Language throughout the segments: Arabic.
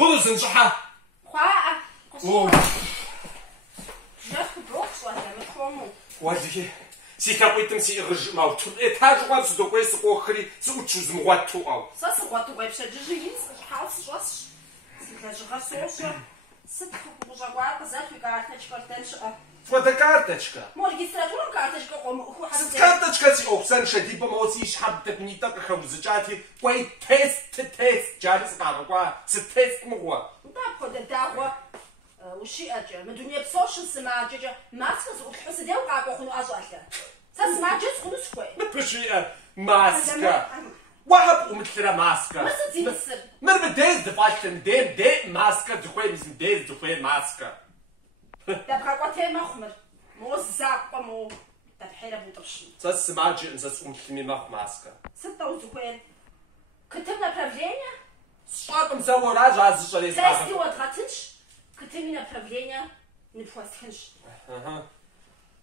خذوا سنشحة خواء أوه جاتك بروكس ولا متفهمو ولي سيكا قويتم سي غج موت إتاج وان سدو كويس قوخري سوتشوز مغواتو أو ساس غواتو غيبشا جيجينس حاوس جواس سيكا جغاسوشا ستخو بوجاغوات زاتو كارتنش كارتنش فوتا كارتشكا مو ريجستراتور كارتشكا هو ست كارتشكا سي أوكسان شدي بموسي شحب تبنيتا كخوزجاتي كوي تيست جالس قارقوا ستيست مغوا نطابخو داغوا وشي أجا مدنيا بسوشن سماجة ماسكة زوج حس ديو قاقو خنو أجواله ساس ماجس خنو سكوي بشوية ماسكة وهب ومثل ماسكة بس تزيد السر مر بديز دفاشتن دي ماسكة دخوي مثل ديز دخوي ماسكة دابخا قوتي مخمر مو الزاقة مو تبحيرة بوطرشن ساس سماجة انساس ومثل ماسكة ستة وزكوين كتبنا правление شاطم سوى راجع عزيز عليه تاستي ودغتنش كتبنا правление نفوستخنش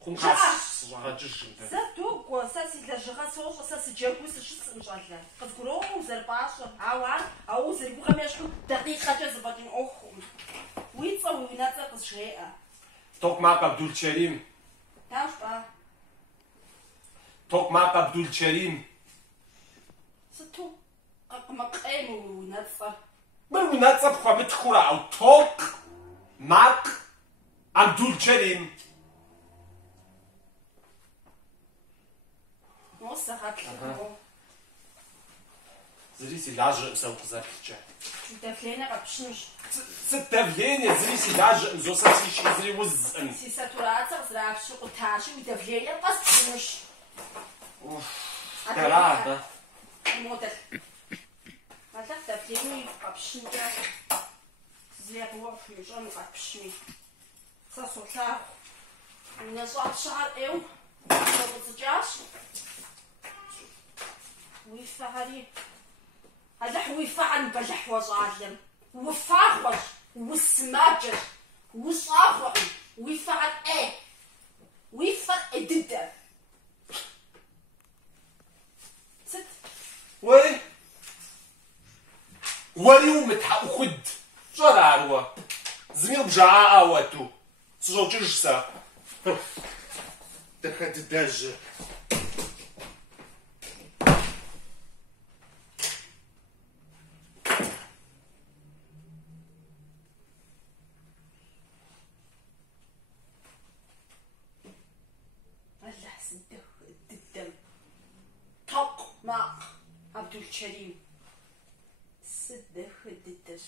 خون خاص راجش زاتو قوساسي لجغا سوش ساسي جاكوس شس مشغله قزقرو زرباش عوار او زربو خمشكو دقيقة جزبطين اوخم ويتصوي ناتقص شيئا توك معك عبد الكريم تعرف بقى توك معك عبد الكريم ستو مقايم ونتصر بالمناسبة صبخوا متخورة او توك معك عبد الكريم موسخات لكم زريسي لاجر مسوق زركتشا دافلينا قبشنش ستة فيني زريسي لاجر مزوساتي شي زري وزن سي ساتوراتر زراف شو قتاشي ودافلينا قصبشنش كراهة المودل هذا دافليني قبشنجا زي هو في جون قبشمي ساسوتا ونزعت شعر ايو وبتجاش ويفعلي هذا حويفعل بلح وظالم وفاخر وسماجر وصاخر ويفعل ايه ويفعل ضده ست وي وليو متحق خد شرع عروة زميل بجعاء واتو سجو جرجسا دخلت الدجة طق ماق عبد الكريم صدق الدش